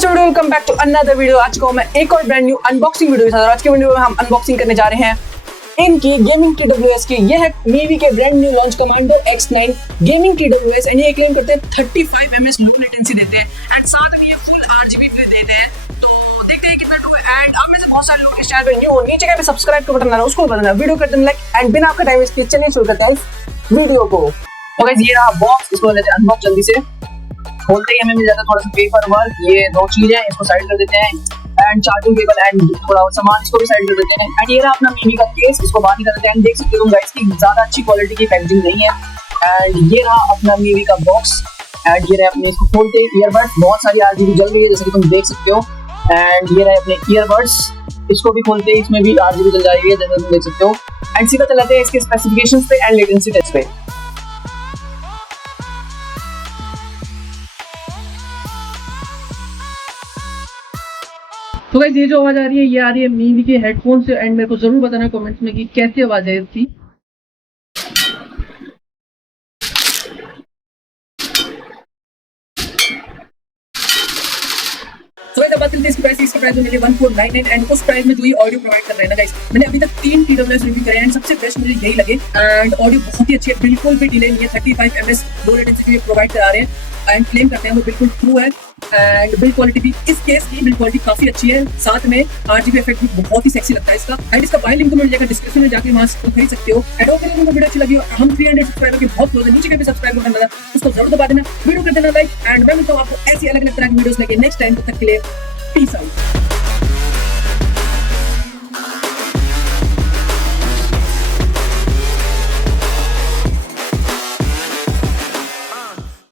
Welcome back to another video. आज को मैं एक और ब्रांड न्यू अनबॉक्सिंग वीडियो के साथ। आज के वीडियो में हम अनबॉक्सिंग करने जा रहे हैं इनकी गेमिंग TWS की। यह है Mivi के brand new launch commando X9 gaming TWS and ये क्लेम करते हैं 35 ms लो लेटेंसी देते हैं एंड साथ में ये फुल RGB भी देते हैं। तो देखते हैं कितना टू एंड आप में से बहुत सारे लोग इस चैनल पे न्यू हो, नीचे पे सब्सक्राइब का बटन है उसको कर देना, वीडियो कर देना लाइक एंड बिना आपका टाइम वेस्ट किए चलिए शुरू करते हैं इस वीडियो को। तो गाइस ये रहा बॉक्स, इसको लेते हैं अनबॉक्स। जल्दी से खोलते ही हमें मिल जाता है थोड़ा सा पेपर वर्क, ये दो चीजें इसको साइड कर देते हैं एंड चार्जिंग केबल एंड थोड़ा और सामान इसको भी साइड कर देते हैं एंड ये रहा अपना Mivi का केस, इसको बाहर निकाल देते हैं। देख सकते हो गाइस की ज्यादा अच्छी क्वालिटी की पैकेजिंग नहीं है एंड ये रहा अपना Mivi का बॉक्स एंड ये रहा अपने इसको खोलते ईयरबड्स, बहुत सारी RGB जल रही है जैसे कि तुम देख सकते हो एंड ये रहे अपने ईयरबड्स, इसको भी खोलते ही इसमें भी RGB जल जा रही है जैसे तुम देख सकते हो एंड सीधा चलाते हैं इसके स्पेसिफिकेशंस पे एंड लेटेंसी टेस्ट पे। तो गाइस ये जो आवाज आ रही है ये आ रही है Mivi के हेडफोन से एंड मेरे को जरूर बताना कमेंट्स में कि कैसी आवाज है इसकी। तो गाइस अब बात करते हैं इसकी प्राइस। इसका प्राइस मुझे 1499 एंड उस प्राइस में जो ये ऑडियो प्रोवाइड कर रहे हैं ना गाइस, मैंने अभी तक 3 TWS रिव्यू करे एंड सबसे बेस्ट मुझे यही लगे एंड ऑडियो बहुत ही अच्छी है, बिल्कुल भी डिले नहीं है। 35 ms लो लेटेंसी जो ये प्रोवाइड करा रहे हैं एंड क्लेम करते हैं वो बिल्कुल ट्रू है एंड बिल्ड क्वालिटी भी इस केस की बिल्ड क्वालिटी काफी अच्छी है। साथ में RGB इफेक्ट भी बहुत ही सेक्सी लगता है इसका एंड इसका बाय लिंक तो मिल जाएगा डिस्क्रिप्शन में, जाके वहां से खरीद सकते हो। एंड अगर तुमको वीडियो अच्छी लगी हो, हम 300 सब्सक्राइबर के बहुत क्लोज है, नीचे पे सब्सक्राइब करना उसको जरूर दबा देना, वीडियो कर देना लाइक एंड मैं मिलता हूं आपको ऐसी अलग अलग तरह की वीडियोस लेके नेक्स्ट टाइम। तब तक के लिए पीस आउट।